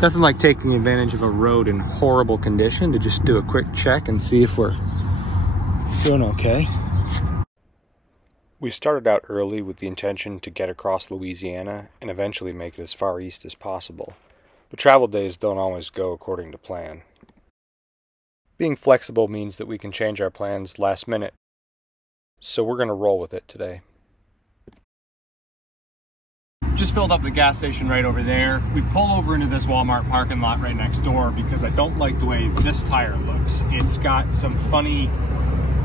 Nothing like taking advantage of a road in horrible condition to just do a quick check and see if we're doing okay. We started out early with the intention to get across Louisiana and eventually make it as far east as possible. But travel days don't always go according to plan. Being flexible means that we can change our plans last minute, so we're going to roll with it today. Just filled up the gas station right over there. We pull over into this Walmart parking lot right next door because I don't like the way this tire looks. It's got some funny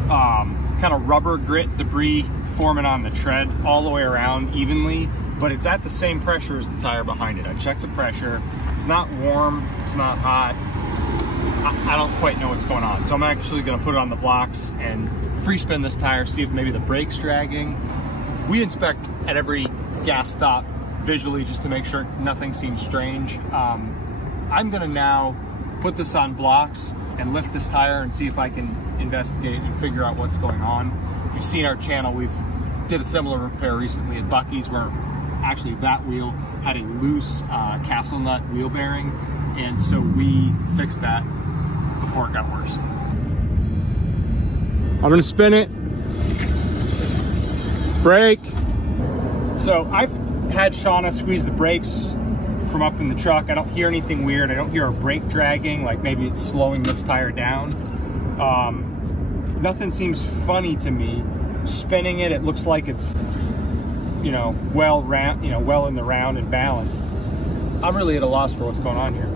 kind of rubber grit debris forming on the tread all the way around evenly, but it's at the same pressure as the tire behind it. I checked the pressure. It's not warm, it's not hot. I don't quite know what's going on. So I'm actually gonna put it on the blocks and free spin this tire, see if maybe the brake's dragging. We inspect at every gas stop visually just to make sure nothing seems strange. I'm gonna now put this on blocks and lift this tire and see if I can investigate and figure out what's going on. If you've seen our channel, we've did a similar repair recently at Buc-ee's where actually that wheel had a loose castle nut wheel bearing, and so we fixed that before it got worse. I'm gonna spin it. Brake. So I've had Shauna squeeze the brakes from up in the truck. I don't hear anything weird. I don't hear a brake dragging, like maybe it's slowing this tire down. Nothing seems funny to me. Spinning it, it looks like it's, you know, well in the round and balanced. I'm really at a loss for what's going on here.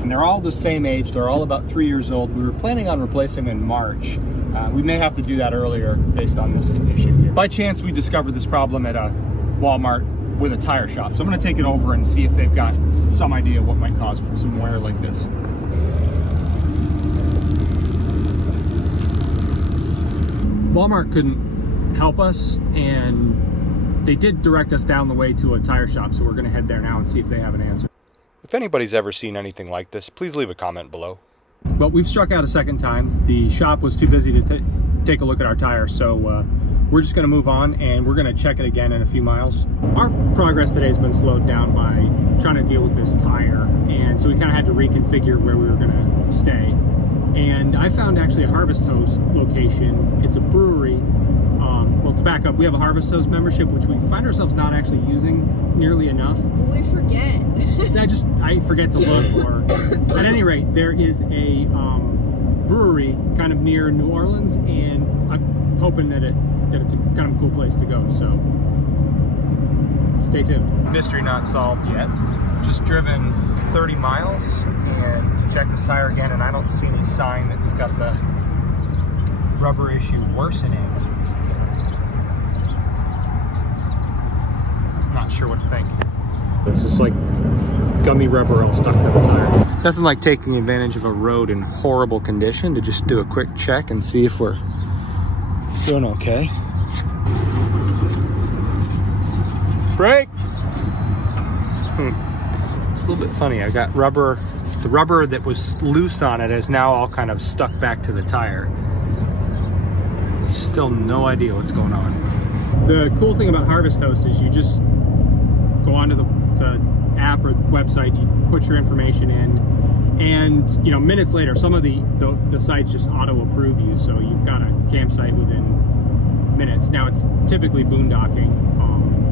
And they're all the same age. They're all about 3 years old. We were planning on replacing them in March. We may have to do that earlier based on this issue here. By chance, we discovered this problem at a Walmart with a tire shop. So I'm gonna take it over and see if they've got some idea what might cause some wear like this. Walmart couldn't help us, and they did direct us down the way to a tire shop, so we're gonna head there now and see if they have an answer. If anybody's ever seen anything like this, please leave a comment below. But we've struck out a second time. The shop was too busy to take a look at our tire, so we're just gonna move on and we're gonna check it again in a few miles. Our progress today has been slowed down by trying to deal with this tire, and so we kind of had to reconfigure where we were gonna stay. And I found actually a Harvest Hose location. It's a brewery. Well, to back up, we have a Harvest Hose membership, which we find ourselves not actually using nearly enough. We forget. I forget to look. Or at any rate, there is a brewery kind of near New Orleans, and I'm hoping that it's a kind of a cool place to go. So stay tuned. Mystery not solved yet. Just driven 30 miles and to check this tire again, and I don't see any sign that we've got the rubber issue worsening. Not sure what to think. This is like gummy rubber all stuck to the tire. Nothing like taking advantage of a road in horrible condition to just do a quick check and see if we're doing okay. Brake! It's a little bit funny. I got rubber, the rubber that was loose on it is now all kind of stuck back to the tire. Still no idea what's going on. The cool thing about Harvest Hose is you just go onto the app or website, you put your information in, and you know, minutes later, some of the sites just auto-approve you, so you've got a campsite within minutes. Now it's typically boondocking,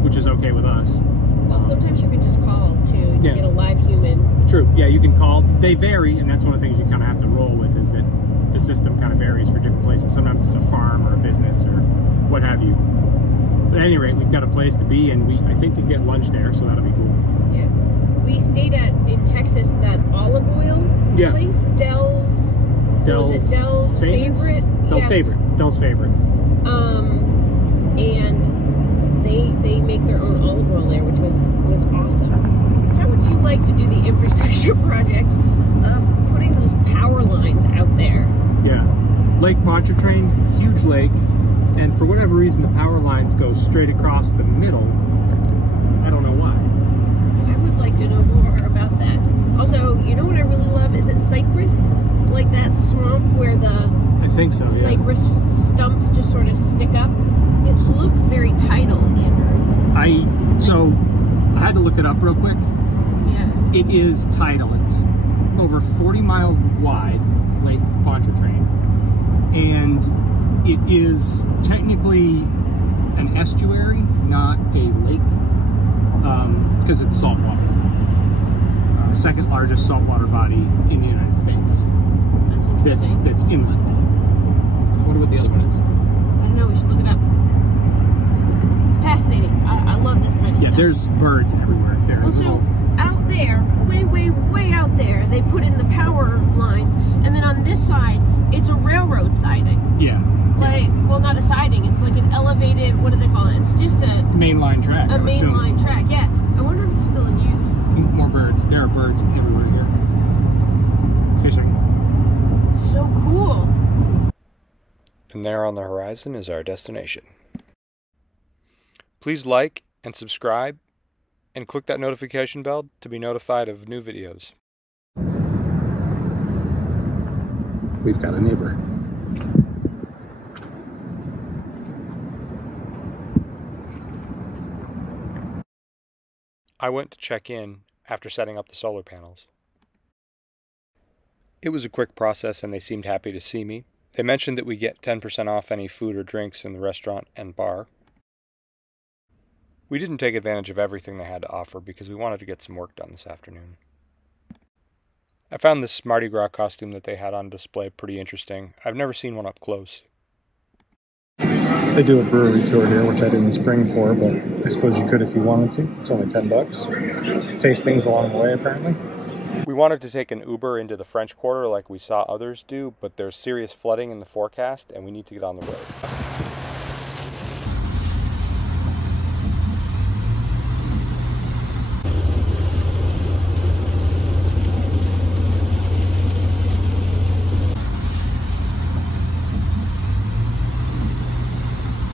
which is okay with us. Well, sometimes you can just call to get a live human. True, yeah, you can call. They vary, and that's one of the things you kind of have to roll with, is that the system kind of varies for different places. Sometimes it's a farm or a business or what have you. But at any rate, we've got a place to be, and I think we can get lunch there, so that'll be cool. Yeah. We stayed in Texas, that olive oil place, Dell's Favorite? Dell's Favorite. And they make their own olive oil there, which was awesome. How would you like to do the infrastructure project of putting those power lines out there? Yeah. Lake Pontchartrain, huge lake, and for whatever reason the power lines go straight across the middle. I don't know why. I would like to know more about that. Also, you know what I really love? Is it cypress? Like that swamp where I think so, yeah. Cypress stumps just sort of stick up? It looks very tidal, Andrew. So I had to look it up real quick. Yeah. It is tidal. It's over 40 miles wide, Lake Pontchartrain, and it is technically an estuary, not a lake, because it's saltwater. Second largest saltwater body in the United States. That's interesting. That's inland. I wonder what the other one is. I don't know, we should look it up. It's fascinating. I love this kind of stuff. Yeah, there's birds everywhere. Also, out there, way out there, they put in the power lines, and then on this side, it's a railroad siding. Yeah. Like, well, not a siding, it's like an elevated, what do they call it? It's just a mainline track. A mainline track, yeah. I wonder if it's still in use. More birds. There are birds everywhere here. Fishing. So cool. And there on the horizon is our destination. Please like and subscribe and click that notification bell to be notified of new videos. We've got a neighbor. I went to check in after setting up the solar panels. It was a quick process and they seemed happy to see me. They mentioned that we get 10% off any food or drinks in the restaurant and bar. We didn't take advantage of everything they had to offer because we wanted to get some work done this afternoon. I found this Mardi Gras costume that they had on display pretty interesting. I've never seen one up close. They do a brewery tour here, which I didn't spring for, but I suppose you could if you wanted to. It's only $10. Taste things along the way, apparently. We wanted to take an Uber into the French Quarter like we saw others do, but there's serious flooding in the forecast and we need to get on the road.